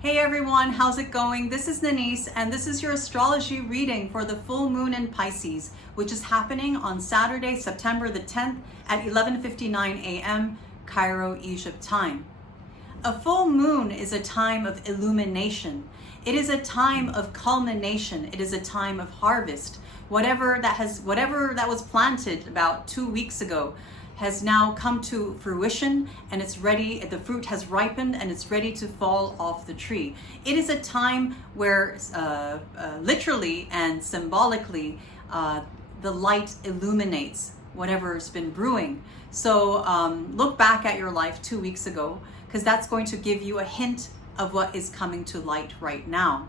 Hey everyone, how's it going? This is Nanice, and this is your astrology reading for the full moon in Pisces, which is happening on Saturday, September the 10th at 11:59 a.m. Cairo, Egypt time. A full moon is a time of illumination. It is a time of culmination. It is a time of harvest. Whatever that was planted about 2 weeks ago has now come to fruition, and it's ready. The fruit has ripened and it's ready to fall off the tree. It is a time where literally and symbolically the light illuminates whatever's been brewing. So look back at your life 2 weeks ago, because that's going to give you a hint of what is coming to light right now.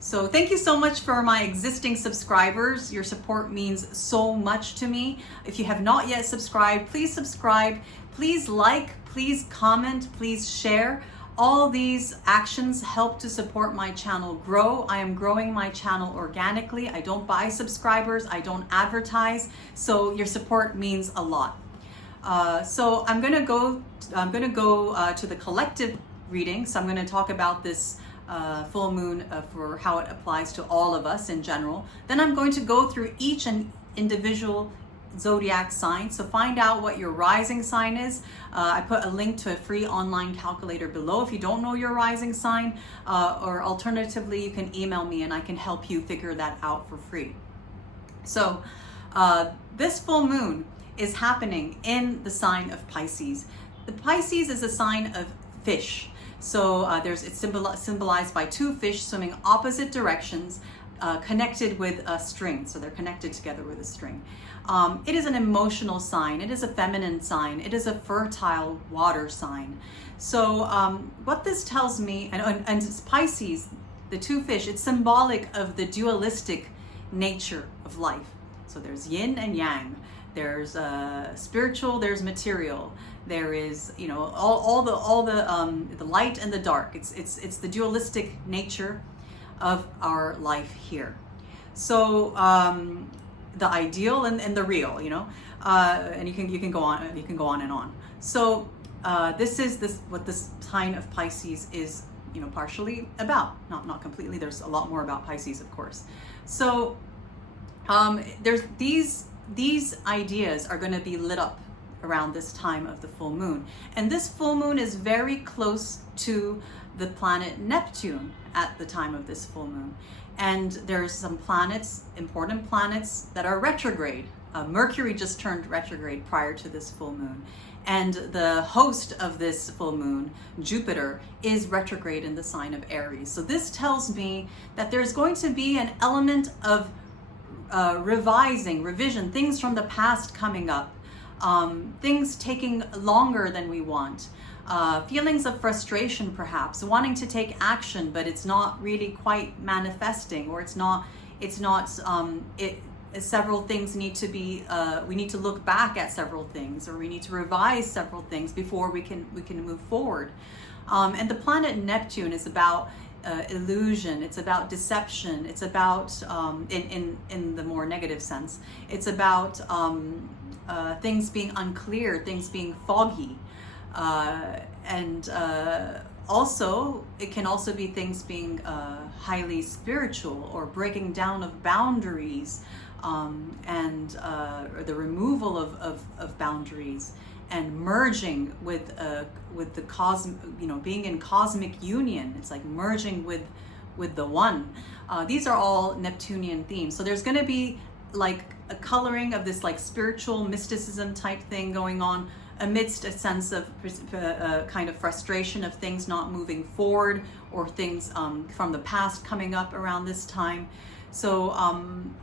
So thank you so much for my existing subscribers. Your support means so much to me. If you have not yet subscribed, please subscribe. Please like, please comment, please share. All these actions help to support my channel grow. I am growing my channel organically. I don't buy subscribers. I don't advertise. So your support means a lot. So I'm gonna go to the collective reading. So I'm going to talk about this full moon for how it applies to all of us in general. Then I'm going to go through each and individual zodiac sign. So find out what your rising sign is. I put a link to a free online calculator below if you don't know your rising sign, or alternatively you can email me and I can help you figure that out for free. So this full moon is happening in the sign of Pisces. The Pisces is a sign of fish. So it's symbolized by two fish swimming opposite directions, connected with a string. So they're connected together with a string. It is an emotional sign. It is a feminine sign. It is a fertile water sign. So what this tells me, and it's Pisces, the two fish, it's symbolic of the dualistic nature of life. So there's yin and yang. There's spiritual, there's material. There is, all the light and the dark. It's the dualistic nature of our life here. So the ideal and the real, and you can go on and on. So this is what this sign of Pisces is, partially about. Not completely. There's a lot more about Pisces, of course. So there's these ideas are going to be lit up around this time of the full moon. And this full moon is very close to the planet Neptune at the time of this full moon. And there's some planets, important planets, that are retrograde. Mercury just turned retrograde prior to this full moon. And the host of this full moon, Jupiter, is retrograde in the sign of Aries. So this tells me that there's going to be an element of revision, things from the past coming up, things taking longer than we want, feelings of frustration perhaps, wanting to take action, but it's not really quite manifesting, or several things need to be, we need to look back at several things, or we need to revise several things before we can move forward. And the planet Neptune is about illusion. It's about deception. It's about in the more negative sense. It's about things being unclear, things being foggy, and also it can also be things being highly spiritual, or breaking down of boundaries, and the removal of boundaries, and merging with the cosmic, being in cosmic union. It's like merging with the one. These are all Neptunian themes. So there's going to be like a coloring of this like spiritual mysticism type thing going on, amidst a sense of kind of frustration of things not moving forward, or things from the past coming up around this time. So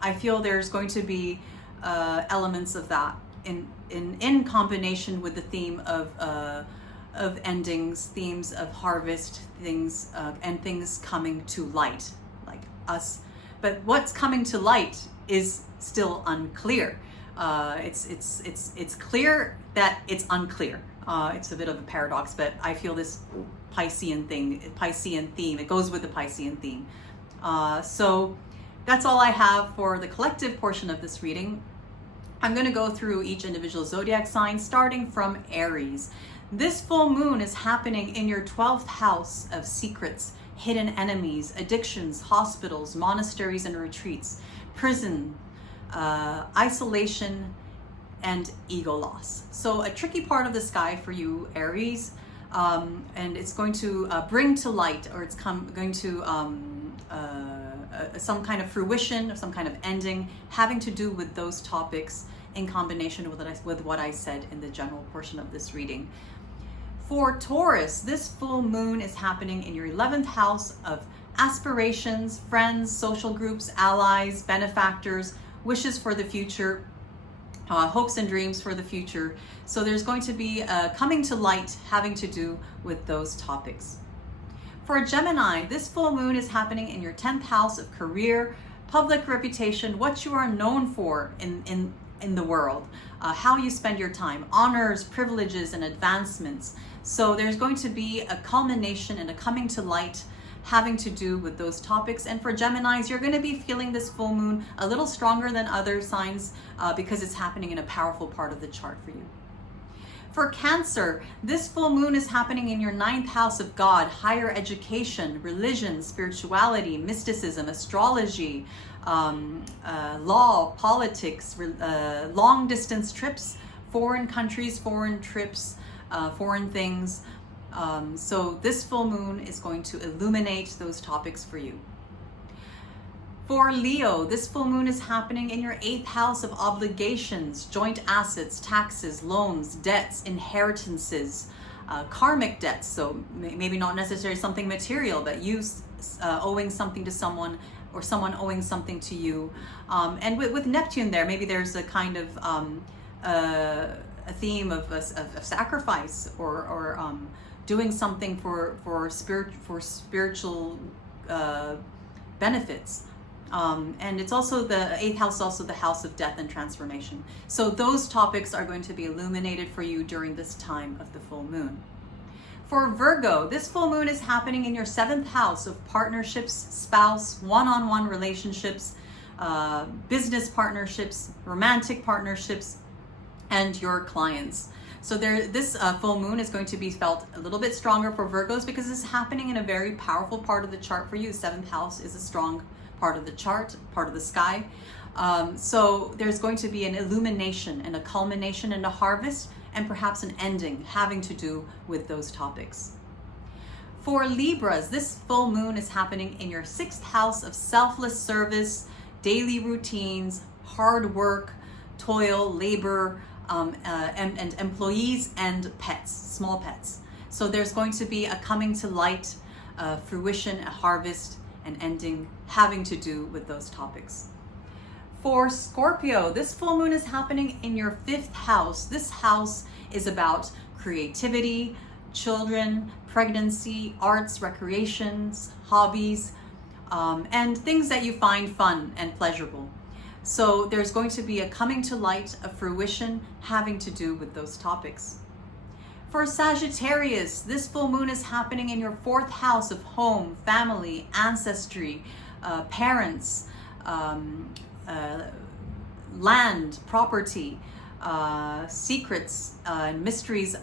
I feel there's going to be elements of that in combination with the theme of endings, themes of harvest, things and things coming to light, like us. But what's coming to light is still unclear. It's clear that it's unclear. It's a bit of a paradox, but I feel this Piscean theme. It goes with the Piscean theme. So that's all I have for the collective portion of this reading. I'm going to go through each individual zodiac sign, starting from Aries. This full moon is happening in your 12th house of secrets, hidden enemies, addictions, hospitals, monasteries and retreats, prison, isolation, and ego loss. So a tricky part of the sky for you, Aries, and it's going to bring to light, or it's going to some kind of fruition, or some kind of ending, having to do with those topics in combination with what I said in the general portion of this reading. For Taurus, this full moon is happening in your 11th house of aspirations, friends, social groups, allies, benefactors, wishes for the future, hopes and dreams for the future. So there's going to be coming to light having to do with those topics. For Gemini, this full moon is happening in your 10th house of career, public reputation, what you are known for in the world, how you spend your time, honors, privileges, and advancements. So there's going to be a culmination and a coming to light having to do with those topics. And for Geminis, you're going to be feeling this full moon a little stronger than other signs because it's happening in a powerful part of the chart for you. For Cancer, this full moon is happening in your 9th house of God, higher education, religion, spirituality, mysticism, astrology, law, politics, long distance trips, foreign countries, foreign trips, foreign things. So this full moon is going to illuminate those topics for you. For Leo, this full moon is happening in your 8th house of obligations, joint assets, taxes, loans, debts, inheritances, karmic debts. So maybe not necessarily something material, but you owing something to someone or someone owing something to you. And with Neptune there, maybe there's a kind of a theme of sacrifice or doing something for spiritual benefits. And it's also the 8th house, also the house of death and transformation. So those topics are going to be illuminated for you during this time of the full moon. For Virgo, this full moon is happening in your 7th house of partnerships, spouse, one-on-one relationships, business partnerships, romantic partnerships, and your clients. So this full moon is going to be felt a little bit stronger for Virgos because it's happening in a very powerful part of the chart for you. The 7th house is a strong part of the chart, part of the sky. So there's going to be an illumination and a culmination and a harvest and perhaps an ending having to do with those topics. For Libras, this full moon is happening in your 6th house of selfless service, daily routines, hard work, toil, labor, and employees and pets, small pets. So there's going to be a coming to light, fruition, a harvest, and ending having to do with those topics. For Scorpio, this full moon is happening in your 5th house. This house is about creativity, children, pregnancy, arts, recreations, hobbies, and things that you find fun and pleasurable. So there's going to be a coming to light, a fruition having to do with those topics. For Sagittarius, this full moon is happening in your 4th house of home, family, ancestry, parents, land, property, secrets, mysteries,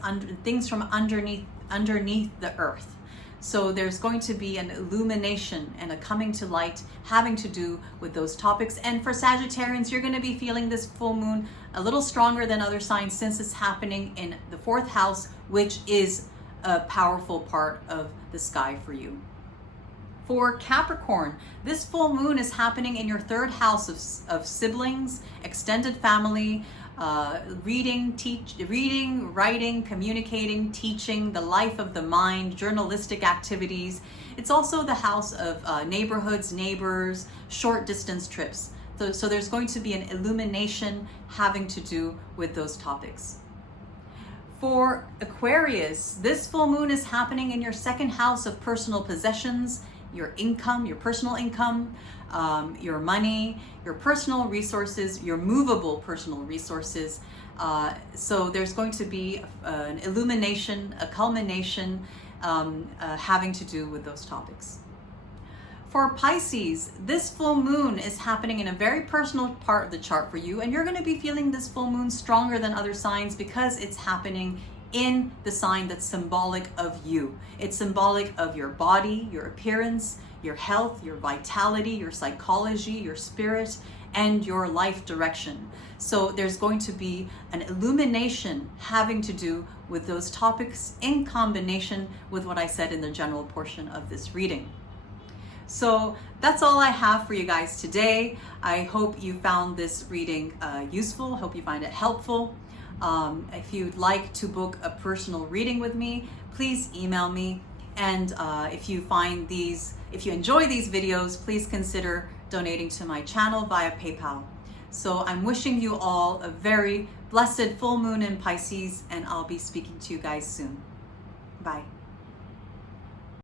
things from underneath the earth. So there's going to be an illumination and a coming to light having to do with those topics. And for Sagittarians, you're going to be feeling this full moon a little stronger than other signs since it's happening in the 4th house, which is a powerful part of the sky for you. For Capricorn, this full moon is happening in your 3rd house of siblings, extended family, reading, writing, communicating, teaching, the life of the mind, journalistic activities. It's also the house of neighborhoods, neighbors, short distance trips. So there's going to be an illumination having to do with those topics. For Aquarius, this full moon is happening in your 2nd house of personal possessions, your income, your personal income, your money, your personal resources, your movable personal resources. So there's going to be an illumination, a culmination having to do with those topics. For Pisces, this full moon is happening in a very personal part of the chart for you, and you're going to be feeling this full moon stronger than other signs because it's happening in the sign that's symbolic of you. It's symbolic of your body, your appearance, your health, your vitality, your psychology, your spirit, and your life direction. So there's going to be an illumination having to do with those topics in combination with what I said in the general portion of this reading. So that's all I have for you guys today. I hope you found this reading useful. Hope you find it helpful. If you'd like to book a personal reading with me, please email me. And if you enjoy these videos, please consider donating to my channel via PayPal. So I'm wishing you all a very blessed full moon in Pisces, and I'll be speaking to you guys soon. Bye.